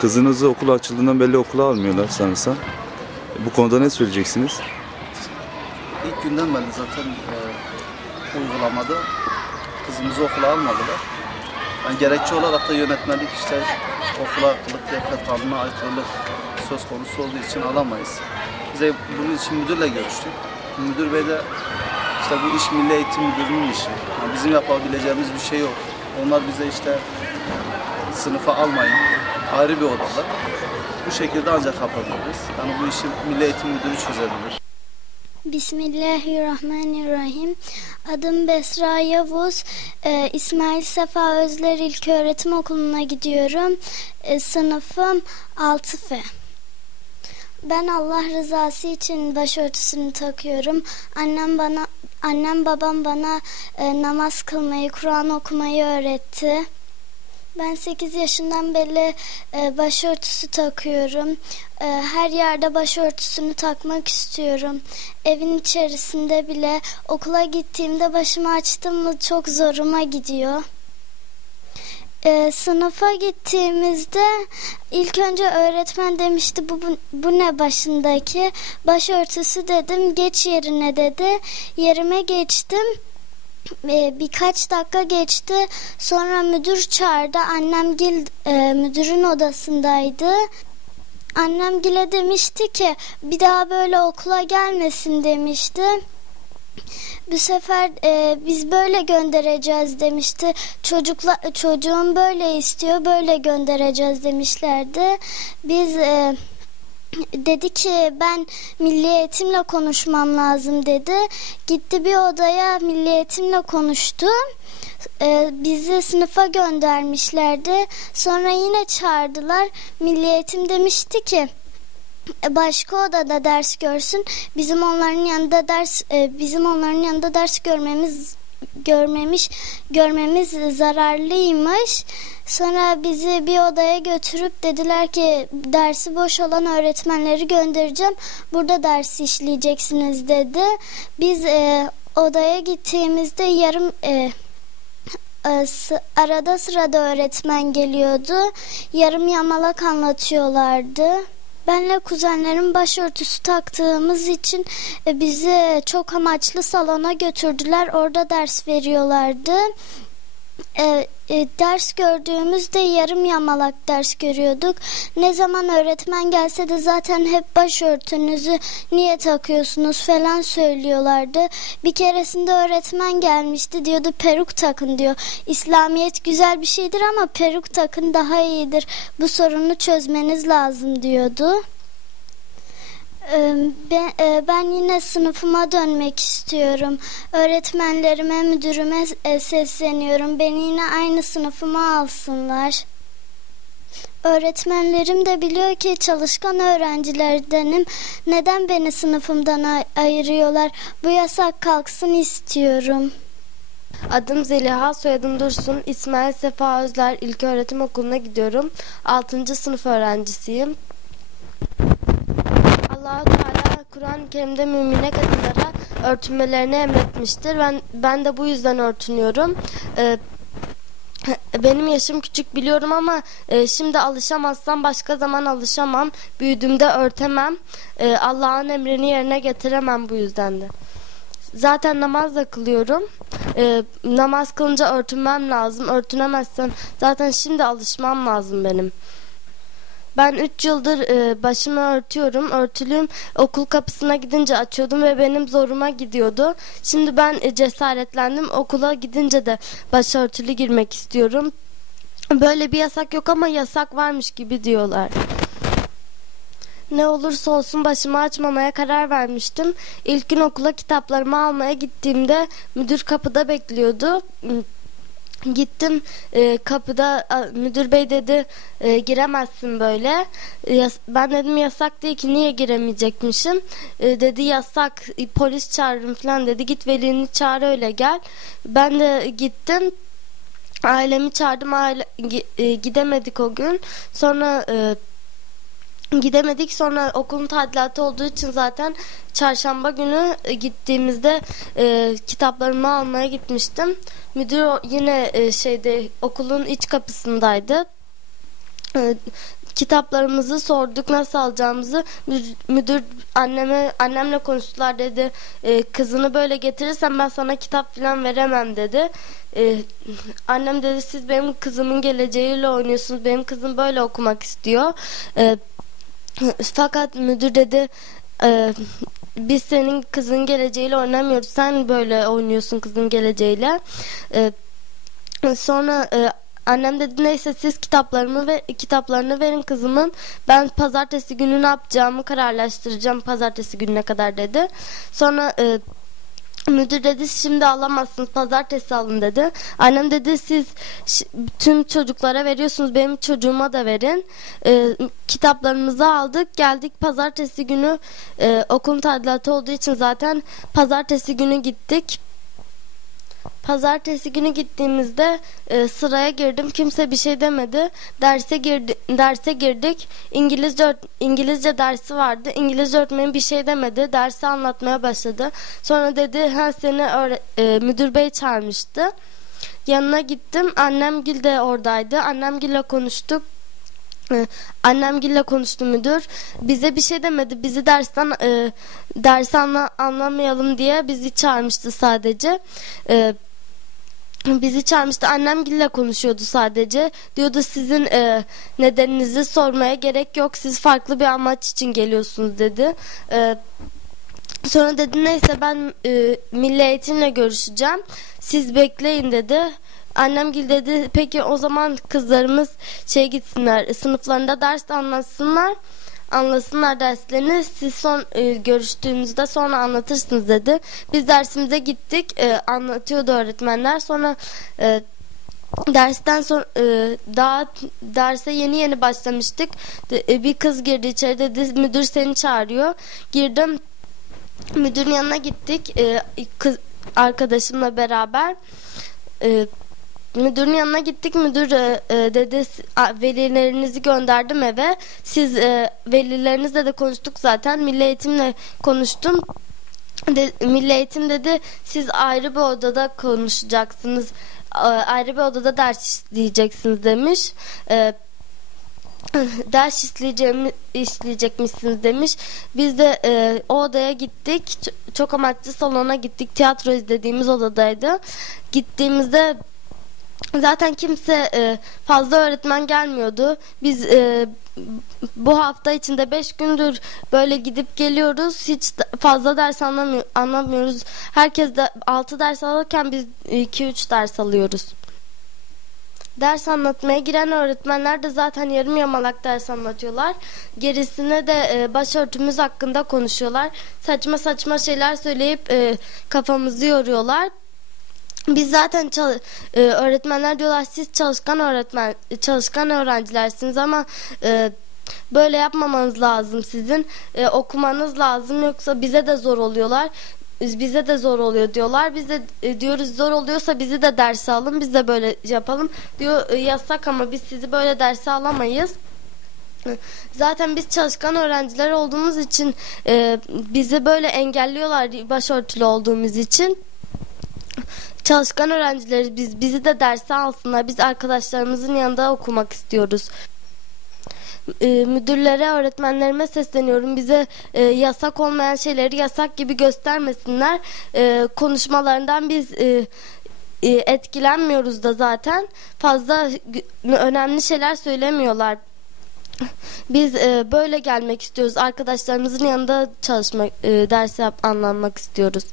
Kızınızı okul açıldığından belli okula almıyorlar sanırsam. Bu konuda ne söyleyeceksiniz? İlk günden beri zaten uygulamada kızımızı okula almadılar. Yani gerekçe olarak da yönetmelik işte okula kılık kıyafet kanununa aykırılık söz konusu olduğu için alamayız. Bize bunun için müdürle görüştük. Müdür bey de işte bu iş Milli Eğitim Müdürlüğü'nün işi. Yani bizim yapabileceğimiz bir şey yok. Onlar bize işte sınıfa almayın, ayrı bir odada. Bu şekilde ancak yapabiliriz. Yani bu işi Milli Eğitim Müdürü çözebilir. Bismillahirrahmanirrahim. Adım Besra Yavuz. İsmail Sefa Özler İlköğretim Okulu'na gidiyorum. Sınıfım 6F. Ben Allah rızası için başörtüsünü takıyorum. Annem babam bana namaz kılmayı, Kur'an okumayı öğretti. Ben 8 yaşından beri başörtüsü takıyorum. Her yerde başörtüsünü takmak istiyorum. Evin içerisinde bile okula gittiğimde başımı açtım mı çok zoruma gidiyor. Sınıfa gittiğimizde ilk önce öğretmen demişti bu ne başındaki? Başörtüsü dedim, geç yerine dedi. Yerime geçtim. Birkaç dakika geçti. Sonra müdür çağırdı. Annemgil müdürün odasındaydı. Annemgile demişti ki bir daha böyle okula gelmesin demişti. Bu sefer biz böyle göndereceğiz demişti. Çocuğum böyle istiyor, böyle göndereceğiz demişlerdi. Biz dedi ki ben Milli Eğitim'le konuşmam lazım dedi. Gitti bir odaya Milli Eğitim'le konuştu. Bizi sınıfa göndermişlerdi. Sonra yine çağırdılar. Milli Eğitim demişti ki başka odada ders görsün. Bizim onların yanında ders görmemiz zararlıymış. Sonra bizi bir odaya götürüp dediler ki dersi boş olan öğretmenleri göndereceğim. Burada dersi işleyeceksiniz dedi. Biz odaya gittiğimizde arada sırada öğretmen geliyordu. Yarım yamalak anlatıyorlardı. Benle kuzenlerim başörtüsü taktığımız için bizi çok amaçlı salona götürdüler. Orada ders veriyorlardı. Ders gördüğümüzde yarım yamalak ders görüyorduk. Ne zaman öğretmen gelse de zaten hep başörtünüzü niye takıyorsunuz falan söylüyorlardı. Bir keresinde öğretmen gelmişti, diyordu peruk takın diyor. İslamiyet güzel bir şeydir ama peruk takın daha iyidir. Bu sorunu çözmeniz lazım diyordu. Ben yine sınıfıma dönmek istiyorum. Öğretmenlerime, müdürüme sesleniyorum. Beni yine aynı sınıfıma alsınlar. Öğretmenlerim de biliyor ki çalışkan öğrencilerdenim. Neden beni sınıfımdan ayırıyorlar? Bu yasak kalksın istiyorum. Adım Zeliha, soyadım Dursun. İsmail Sefa Özler İlköğretim Okulu'na gidiyorum. 6. sınıf öğrencisiyim. Allah-u Teala Kur'an-ı Kerim'de mümine kadınlara örtünmelerini emretmiştir. Ben de bu yüzden örtünüyorum. Benim yaşım küçük biliyorum ama şimdi alışamazsam başka zaman alışamam. Büyüdüğümde örtemem. Allah'ın emrini yerine getiremem bu yüzden de. Zaten namaz da kılıyorum. Namaz kılınca örtünmem lazım. Örtünemezsem zaten şimdi alışmam lazım benim. Ben 3 yıldır başımı örtüyorum. Örtülüğüm okul kapısına gidince açıyordum ve benim zoruma gidiyordu. Şimdi ben cesaretlendim. Okula gidince de başörtülü girmek istiyorum. Böyle bir yasak yok ama yasak varmış gibi diyorlar. Ne olursa olsun başımı açmamaya karar vermiştim. İlk gün okula kitaplarımı almaya gittiğimde müdür kapıda bekliyordu. Gittim kapıda müdür bey dedi giremezsin böyle. Ben dedim yasak değil ki, niye giremeyecekmişim. Dedi yasak, polis çağırırım falan dedi. Git velini çağır öyle gel. Ben de gittim. Ailemi çağırdım. Gidemedik o gün. Sonra gidemedik. Sonra okulun tadilatı olduğu için zaten çarşamba günü gittiğimizde kitaplarımı almaya gitmiştim. Müdür yine okulun iç kapısındaydı. kitaplarımızı sorduk nasıl alacağımızı. Müdür annemle konuştular, dedi kızını böyle getirirsen ben sana kitap falan veremem dedi. Annem dedi siz benim kızımın geleceğiyle oynuyorsunuz, benim kızım böyle okumak istiyor. Fakat müdür dedi biz senin kızın geleceğiyle oynamıyoruz, sen böyle oynuyorsun kızın geleceğiyle. Sonra annem dedi neyse siz kitaplarını verin kızımın, ben pazartesi günü ne yapacağımı kararlaştıracağım pazartesi gününe kadar dedi. Sonra müdür dedi şimdi alamazsınız, pazartesi alın dedi. Annem dedi siz tüm çocuklara veriyorsunuz, benim çocuğuma da verin. Kitaplarımızı aldık geldik, pazartesi günü okulun tadilatı olduğu için zaten pazartesi günü gittik. Pazartesi günü gittiğimizde sıraya girdim. Kimse bir şey demedi. Derse girdik. İngilizce dersi vardı. İngilizce öğretmeni bir şey demedi. Dersi anlatmaya başladı. Sonra dedi seni müdür bey çağırmıştı. Yanına gittim. Annemgil de oradaydı. Annemgille konuştuk. Annemgille konuştu müdür. Bize bir şey demedi. Bizi dersi anlamayalım diye bizi çağırmıştı sadece. Bizi çağırmıştı. Annemgille konuşuyordu sadece. Diyordu sizin nedeninizi sormaya gerek yok. Siz farklı bir amaç için geliyorsunuz dedi. Sonra dedi neyse ben milli eğitimle görüşeceğim. Siz bekleyin dedi. Annemgil dedi peki o zaman kızlarımız gitsinler sınıflarında ders anlasınlar derslerini, siz görüştüğünüzde sonra anlatırsınız dedi. Biz dersimize gittik, anlatıyordu öğretmenler. Sonra dersten sonra daha derse yeni başlamıştık. Bir kız girdi içeri, dedi müdür seni çağırıyor. Girdim, müdürün yanına gittik kız arkadaşımla beraber. Müdürün yanına gittik. Müdür dedi velilerinizi gönderdim eve. Siz velilerinizle de konuştuk zaten. Milli eğitimle konuştum. Milli eğitim dedi siz ayrı bir odada konuşacaksınız. Ayrı bir odada ders işleyeceksiniz demiş. Ders işleyecekmişsiniz demiş. Biz de o odaya gittik. Çok amaçlı salona gittik. Tiyatro izlediğimiz odadaydı. Gittiğimizde zaten kimse fazla öğretmen gelmiyordu. Biz bu hafta içinde 5 gündür böyle gidip geliyoruz. Hiç fazla ders anlamıyoruz. Herkes de 6 ders alırken biz 2-3 ders alıyoruz. Ders anlatmaya giren öğretmenler de zaten yarım yamalak ders anlatıyorlar. Gerisine de başörtümüz hakkında konuşuyorlar. Saçma saçma şeyler söyleyip kafamızı yoruyorlar. Biz zaten öğretmenler diyorlar siz çalışkan öğrencilersiniz ama böyle yapmamanız lazım sizin. Okumanız lazım yoksa bize de zor oluyorlar. Bize de zor oluyor diyorlar. Biz de diyoruz zor oluyorsa bizi de derse alın. Biz de böyle yapalım. Diyor yasak ama biz sizi böyle derse alamayız. Zaten biz çalışkan öğrenciler olduğumuz için bizi böyle engelliyorlar başörtülü olduğumuz için. Çalışkan öğrencileri bizi de derse alsınlar. Biz arkadaşlarımızın yanında okumak istiyoruz. Müdürlere, öğretmenlerime sesleniyorum. Bize yasak olmayan şeyleri yasak gibi göstermesinler. Konuşmalarından biz etkilenmiyoruz da zaten. Fazla önemli şeyler söylemiyorlar. Biz böyle gelmek istiyoruz. Arkadaşlarımızın yanında çalışmak, ders anlamak istiyoruz.